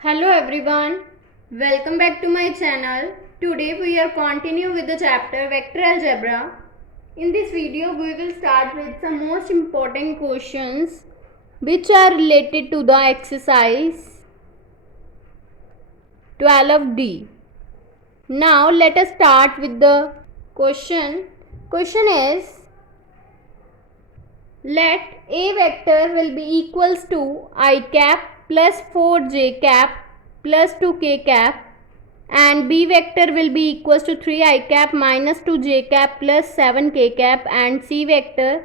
Hello everyone, welcome back to my channel. Today we are continue with the chapter Vector Algebra. In this video we will start with some most important questions which are related to the exercise 12D. Now let us start with the question. Question is, let A vector will be equals to I cap plus 4j cap plus 2k cap and B vector will be equals to 3I cap minus 2j cap plus 7k cap and C vector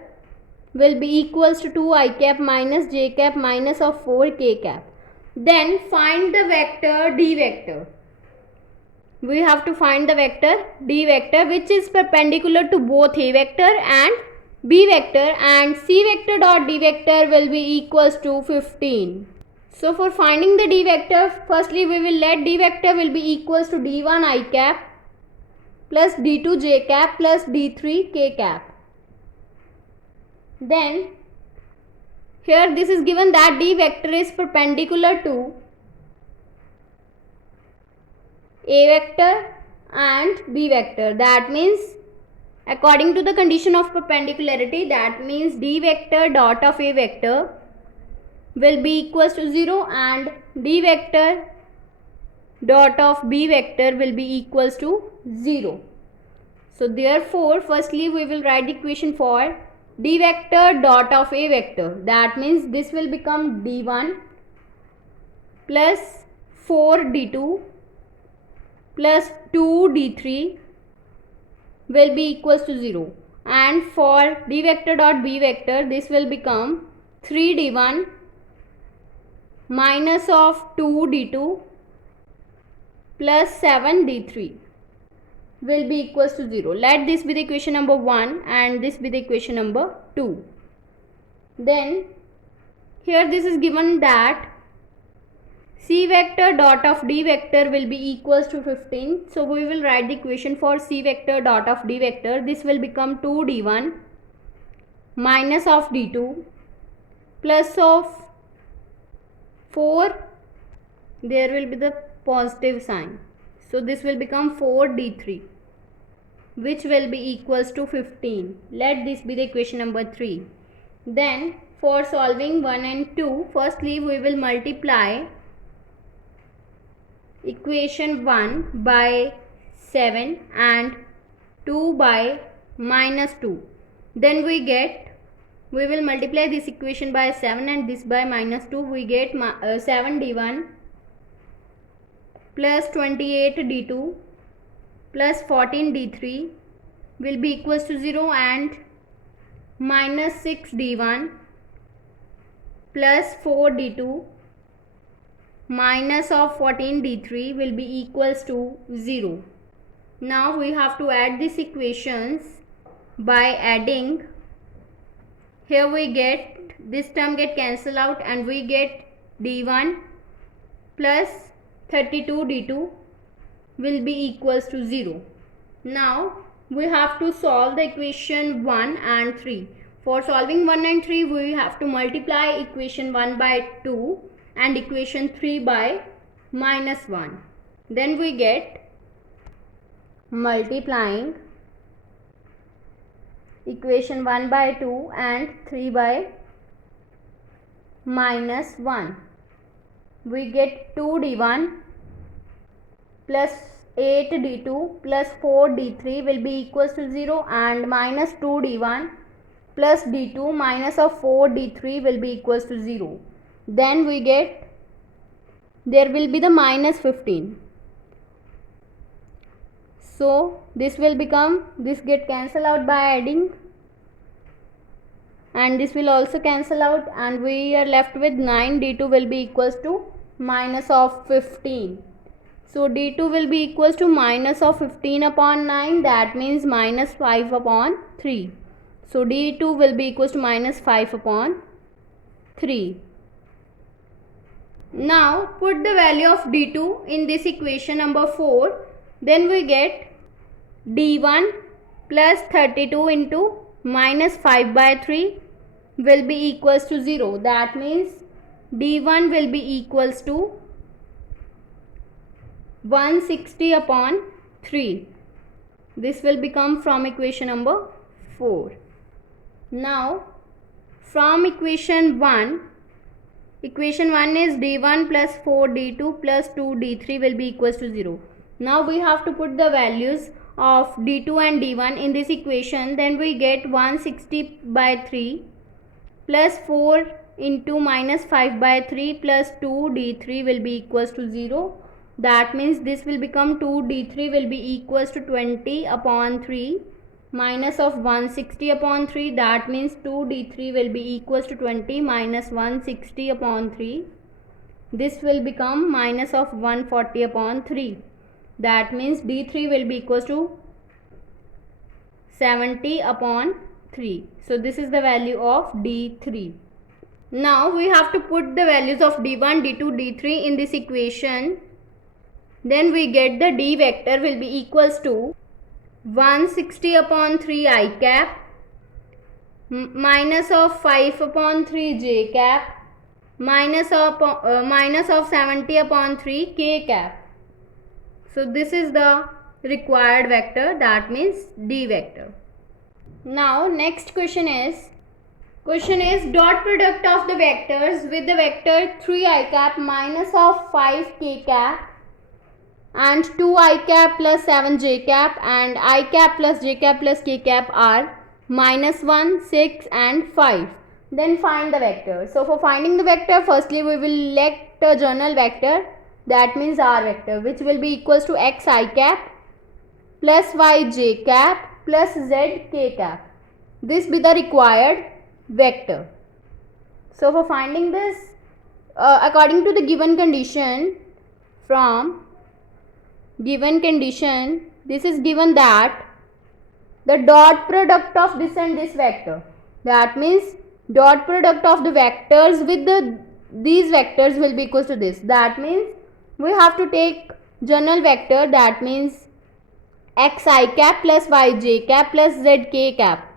will be equals to 2I cap minus j cap minus of 4k cap. Then find the vector D vector. We have to find the vector D vector which is perpendicular to both A vector and B vector, and C vector dot D vector will be equals to 15. So for finding the D vector, firstly we will let D vector will be equals to D1 I cap plus D2 j cap plus D3 k cap. Then here this is given that D vector is perpendicular to A vector and B vector. That means according to the condition of perpendicularity, that means D vector dot of A vector will be equals to 0 and D vector dot of B vector will be equals to 0. So therefore firstly we will write the equation for D vector dot of A vector. That means this will become D1 plus 4D2 plus 2D3 will be equals to 0, and for D vector dot B vector this will become 3D1 minus of 2D2 plus 7D3 will be equals to 0. Let this be the equation number 1 and this be the equation number 2. Then here this is given that C vector dot of D vector will be equals to 15. So we will write the equation for C vector dot of D vector. This will become 2D1 minus of D2 plus of 4. There will be the positive sign. So this will become 4D3 which will be equals to 15. Let this be the equation number 3. Then for solving 1 and 2, firstly we will multiply equation 1 by 7 and 2 by minus 2. Then we will multiply this equation by 7 and this by minus 2. We get 7d1 plus 28d2 plus 14d3 will be equals to 0 and minus 6d1 plus 4d2 minus of 14d3 will be equals to 0. Now we have to add these equations by adding. Here we get this term get cancelled out and we get d1 plus 32d2 will be equals to 0. Now we have to solve the equation 1 and 3. For solving 1 and 3 we have to multiply equation 1 by 2 and equation 3 by minus 1. Then we get multiplying equation 1 by 2 and 3 by minus 1. We get 2d1 plus 8d2 plus 4d3 will be equals to 0 and minus 2d1 plus d2 minus of 4d3 will be equals to 0. Then we get there will be the minus 15. So this will become, this get cancelled out by adding and this will also cancel out and we are left with 9d2 will be equals to minus of 15. So d2 will be equals to minus of 15 upon 9, that means minus 5 upon 3. So d2 will be equals to minus 5 upon 3. Now put the value of d2 in this equation number 4. Then we get d1 plus 32 into minus 5 by 3 will be equals to 0. That means d1 will be equals to 160 upon 3. This will become from equation number 4. Now from equation 1 is d1 plus 4 d2 plus 2 d3 will be equals to 0. Now we have to put the values of d2 and d1 in this equation. Then we get 160 by 3 plus 4 into minus 5 by 3 plus 2 d3 will be equals to 0. That means this will become 2 d3 will be equals to 20 upon 3 minus of 160 upon 3. That means 2 d3 will be equals to 20 minus 160 upon 3. This will become minus of 140 upon 3. That means d3 will be equals to 70 upon 3. So this is the value of d3. Now we have to put the values of d1, d2, d3 in this equation. Then we get the d vector will be equals to 160 upon 3 I cap minus of 5 upon 3 j cap minus of 70 upon 3 k cap. So this is the required vector, that means d vector. Now next question is dot product of the vectors with the vector 3 I cap minus of 5 k cap and 2 I cap plus 7 j cap and I cap plus j cap plus k cap are minus 1, 6 and 5. Then find the vector. So for finding the vector, firstly we will elect a journal vector, that means r vector, which will be equals to x I cap plus y j cap plus z k cap. This be the required vector. So for finding this, according to the given condition, this is given that the dot product of this and this vector, that means dot product of the vectors with these vectors will be equals to this. That means we have to take journal vector, that means x I cap plus y j cap plus z k cap,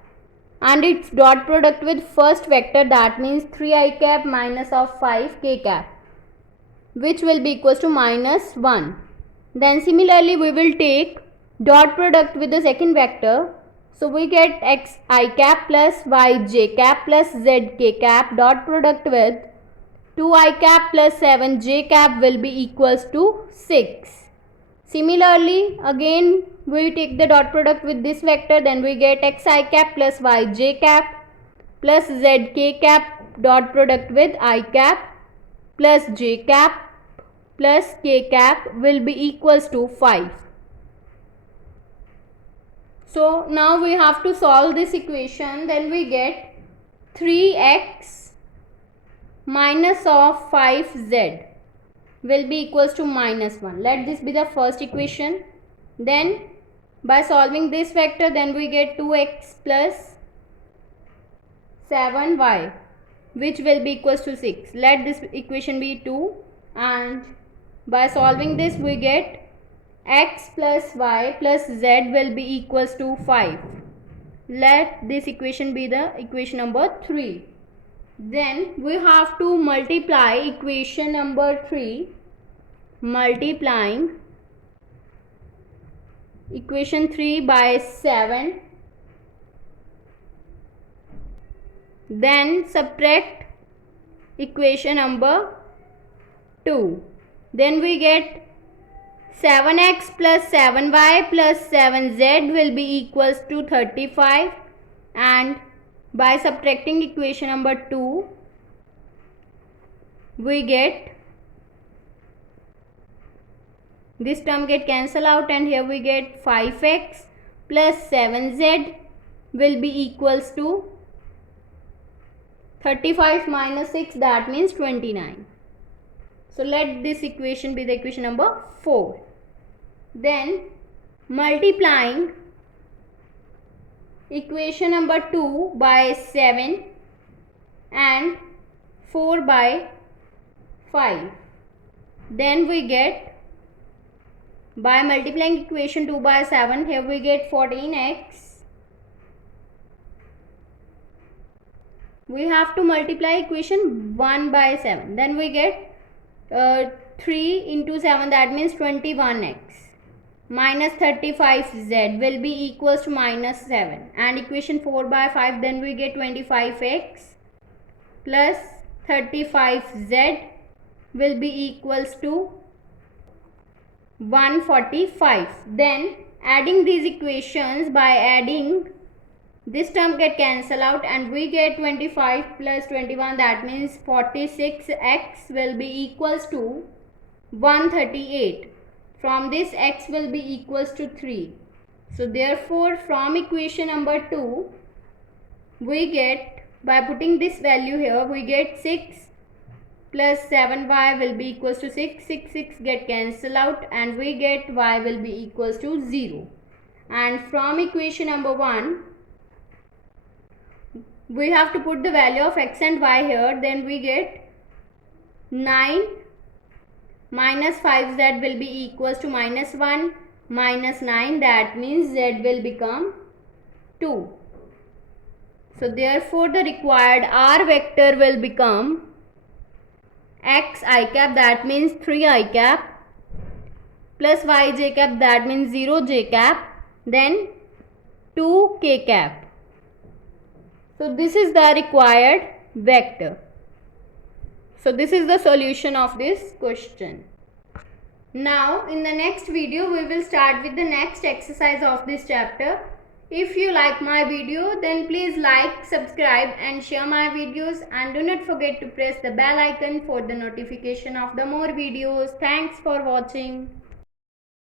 and its dot product with first vector, that means 3 I cap minus of 5 k cap, which will be equals to minus 1. Then similarly we will take dot product with the second vector. So we get x I cap plus y j cap plus z k cap dot product with 2 I cap plus 7 j cap will be equals to 6. Similarly again we take the dot product with this vector, then we get x I cap plus y j cap plus z k cap dot product with I cap plus j cap plus k cap will be equals to 5. So now we have to solve this equation. Then we get 3x minus of 5z will be equals to minus 1. Let this be the first equation. Then by solving this vector, then we get 2x plus 7y, which will be equals to 6. Let this equation be 2, and by solving this we get x plus y plus z will be equals to 5. Let this equation be the equation number 3. Then we have to multiply equation number 3, multiplying equation 3 by 7, then subtract equation number 2. Then we get 7x plus 7y plus 7z will be equals to 35, and by subtracting equation number 2 we get this term get cancel out, and here we get 5x plus 7z will be equals to 35 minus 6, that means 29. So let this equation be the equation number 4. Then multiplying equation number 2 by 7 and 4 by 5. Then we get, by multiplying equation 2 by 7, here we get 14x. We have to multiply equation 1 by 7. Then we get 3 into 7, that means 21x, minus 35z will be equals to minus 7, and equation 4 by 5, then we get 25x plus 35z will be equals to 145. Then adding these equations, by adding this term get cancel out and we get 25 plus 21, that means 46x will be equals to 138. From this x will be equals to 3. So therefore from equation number 2 we get, by putting this value here, we get 6 plus 7y will be equals to 6. 6 get cancel out and we get y will be equals to 0. And from equation number 1 we have to put the value of x and y here, then we get 9 minus 5z will be equals to minus 1 minus 9, that means z will become 2. So therefore the required r vector will become x I cap, that means 3 I cap, plus y j cap, that means 0 j cap, then 2 k cap. So this is the required vector. So this is the solution of this question. Now in the next video we will start with the next exercise of this chapter. If you like my video, then please like, subscribe and share my videos, and do not forget to press the bell icon for the notification of the more videos. Thanks for watching.